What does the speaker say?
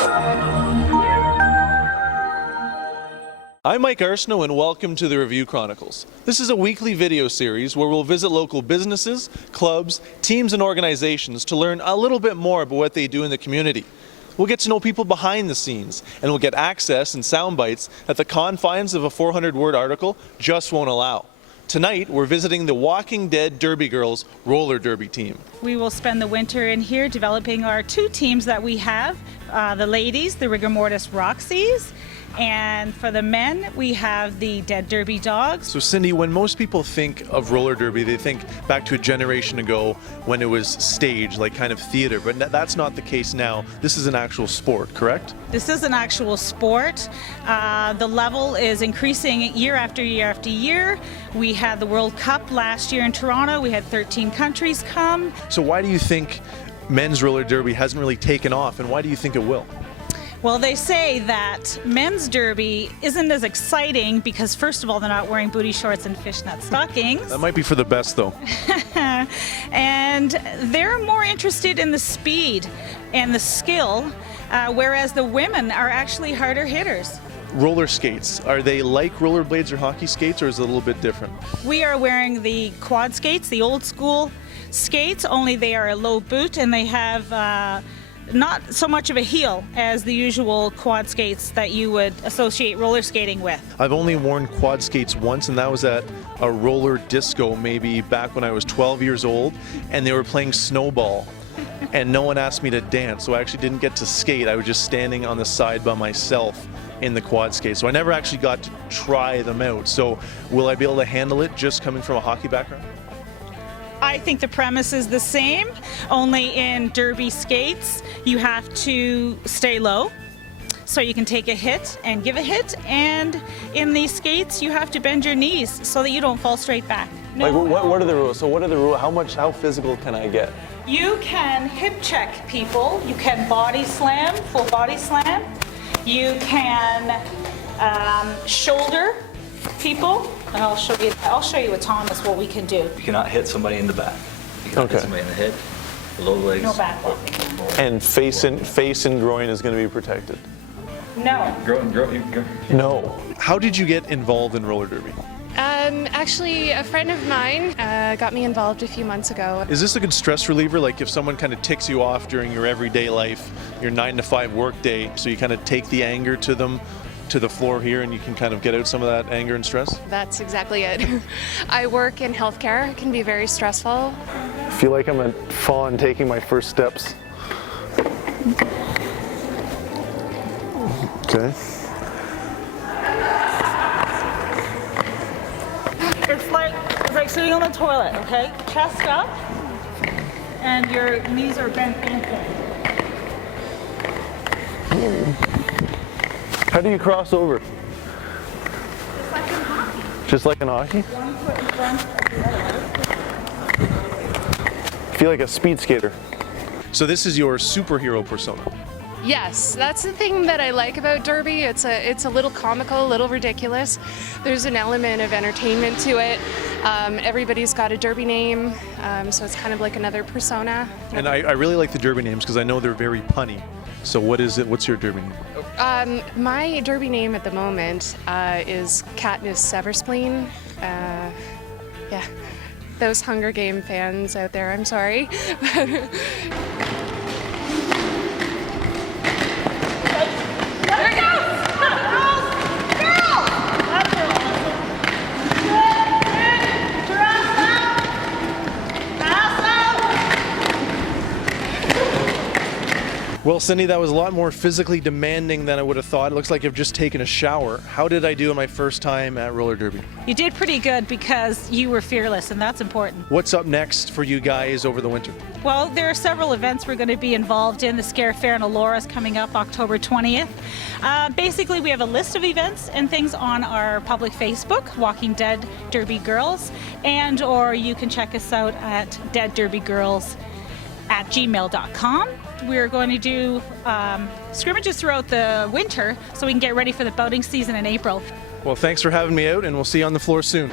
I'm Mike Arsenault and welcome to the Review Chronicles. This is a weekly video series where we'll visit local businesses, clubs, teams and organizations to learn a little bit more about what they do in the community. We'll get to know people behind the scenes and we'll get access and sound bites that the confines of a 400-word article just won't allow. Tonight, we're visiting the Walking Dead Derby Girls roller derby team. We will spend the winter in here developing our two teams that we have. The ladies, the Rigor Mortis Roxys, and for the men, we have the Dead Derby Dogs. So Cindy, when most people think of roller derby, they think back to a generation ago when it was staged, like kind of theater, but that's not the case now. This is an actual sport, correct? This is an actual sport. The level is increasing year after year after year. We had the World Cup last year in Toronto. We had 13 countries come. So why do you think men's roller derby hasn't really taken off, and why do you think it will? Well, they say that men's derby isn't as exciting because, first of all, they're not wearing booty shorts and fishnet stockings. That might be for the best, though. And they're more interested in the speed and the skill, whereas the women are actually harder hitters. Roller skates, are they like rollerblades or hockey skates, or is it a little bit different? We are wearing the quad skates, the old school skates, only they are a low boot and they have not so much of a heel as the usual quad skates that you would associate roller skating with. I've only worn quad skates once, and that was at a roller disco maybe back when I was 12 years old, and they were playing snowball. And no one asked me to dance, so I actually didn't get to skate. I was just standing on the side by myself in the quad skate. So I never actually got to try them out. So will I be able to handle it just coming from a hockey background? I think the premise is the same, only in derby skates you have to stay low so you can take a hit and give a hit, and in these skates you have to bend your knees so that you don't fall straight back. Like, what are the rules? So what are the rules? How physical can I get? You can hip check people, you can body slam, full body slam, you can shoulder people. And I'll show you with Thomas what we can do. You cannot hit somebody in the back. You cannot hit somebody in the head, the low legs. No back. And face and groin is going to be protected. No. No. How did you get involved in roller derby? Actually, a friend of mine got me involved a few months ago. Is this a good stress reliever? Like if someone kind of ticks you off during your everyday life, your 9-to-5 work day, so you kind of take the anger to them, to the floor here, and you can kind of get out some of that anger and stress? That's exactly it. I work in healthcare. It can be very stressful. I feel like I'm a fawn taking my first steps. Okay. It's like sitting on the toilet, okay? Chest up, and your knees are bent in. How do you cross over? Just like in hockey. Just like in hockey? One foot in front of the other. I feel like a speed skater. So this is your superhero persona. Yes, that's the thing that I like about derby. It's a little comical, a little ridiculous. There's an element of entertainment to it. Everybody's got a derby name, so it's kind of like another persona. And I really like the derby names because I know they're very punny. So what is it? What's your derby name? My derby name at the moment is Katniss Severspleen. Yeah, those Hunger Game fans out there, I'm sorry. Well, Cindy, that was a lot more physically demanding than I would have thought. It looks like you've just taken a shower. How did I do in my first time at roller derby? You did pretty good because you were fearless, and that's important. What's up next for you guys over the winter? Well, there are several events we're going to be involved in. The Scare Fair in Elora is coming up October 20th. Basically, we have a list of events and things on our public Facebook, Walking Dead Derby Girls, and or you can check us out at deadderbygirls@gmail.com. We're going to do scrimmages throughout the winter so we can get ready for the boating season in April. Well, thanks for having me out, and we'll see you on the floor soon.